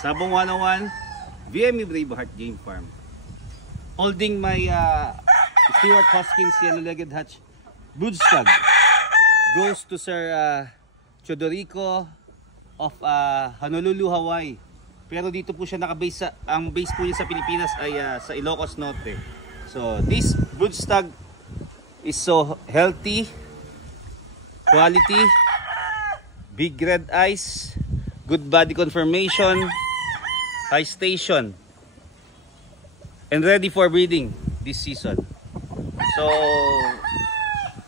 Sabong 101, VME Braveheart Game Farm. Holding my Stewart Hoskins Yellow-Legged Hutch Broodstag. Goes to Sir Chodorico of Honolulu, Hawaii. Pero dito po siya nakabase ang base po niya sa Pilipinas ay sa Ilocos Norte. So this Broodstag is so healthy, quality, big red eyes, good body conformation, high station, and ready for breeding this season. So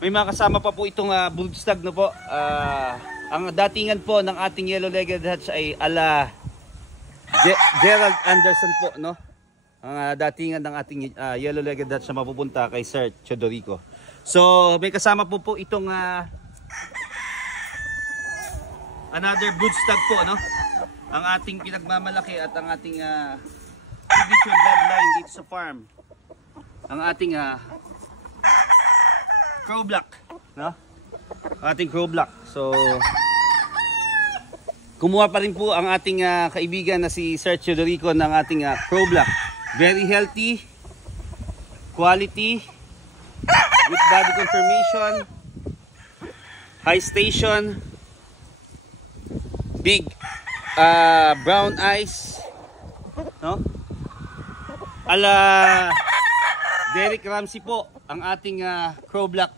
may mga kasama pa po itong Broodstag, no po. Ang datingan po ng ating Yellow-Legged Hutch ay ala Gerald Anderson po, no? Ang datingan ng ating Yellow-Legged Hutch na mapupunta kay Sir Chodorico. So may kasama po itong another Broodstag po, no? Ang ating pinagmamalaki at ang ating signature bloodline dito sa farm. Ang ating Crow Black, no? Ating Crow Black. So kumuha pa rin po ang ating kaibigan na si Sir Chodorico ng ating Crow Black. Very healthy, quality, with body conformation, high station, big brown eyes, no? Ala Derek Ramsey po ang ating Crow Black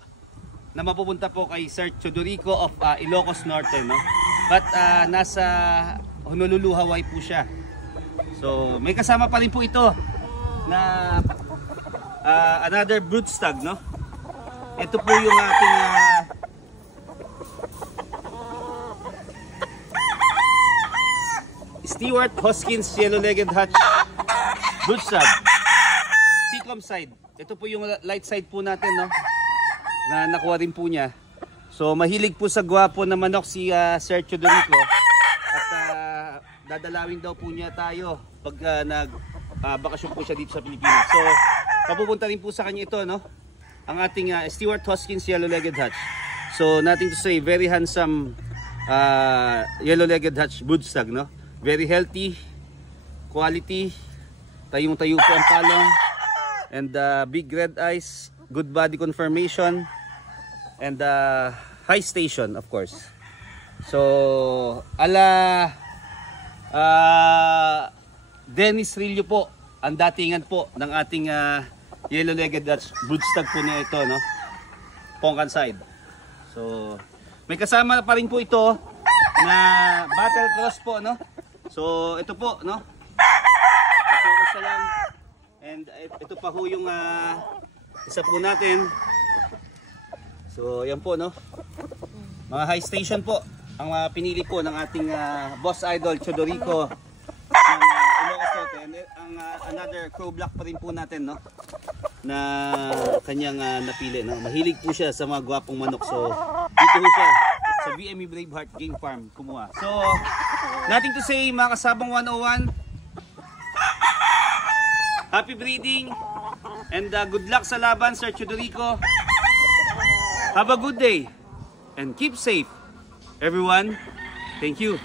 na mapupunta po kay Sir Chodorico of Ilocos Norte, no? But nasa Honolulu, Hawaii po siya. So may kasama pa rin po ito na another Broodstag, no? Ito po yung ating Stewart Hoskins Yellow-Legged Hutch Broodstag. Ticom side. Ito po yung light side po natin, no? Na nakuha rin po niya. So mahilig po sa gwapo na manok si Sir Chodorico. At dadalawin daw po niya tayo pag bakasyon po siya dito sa Pilipinas. So papupunta rin po sa kanya ito, no? Ang ating Stewart Hoskins Yellow-Legged Hutch. So nothing to say, very handsome Yellow-Legged Hutch Broodstag, no? Very healthy, quality, tayong-tayo po ang palong, and big red eyes, good body conformation, and high station, of course. So ala Dennis Rillo po ang datingan po ng ating Yellow-Legged Hutch Broodstag po na ito, no? Pongkan side. So may kasama pa rin po ito na battle cross po, no? So ito po, no? Focus na lang. And ito pa ho yung isa po natin. So yan po, no? Mga high station po ang pinili po ng ating boss idol Chodorico ng Ilocos Norte. And ang another Crow Black pa rin po natin, no? Na kanyang napili, no? Mahilig po siya sa mga gwapong manok. So dito po siya sa VME Braveheart Game Farm kumuha. So nothing to say, mga kasabong 101. Happy breeding and good luck sa laban, Sir Chodorico. Have a good day and keep safe, everyone. Thank you.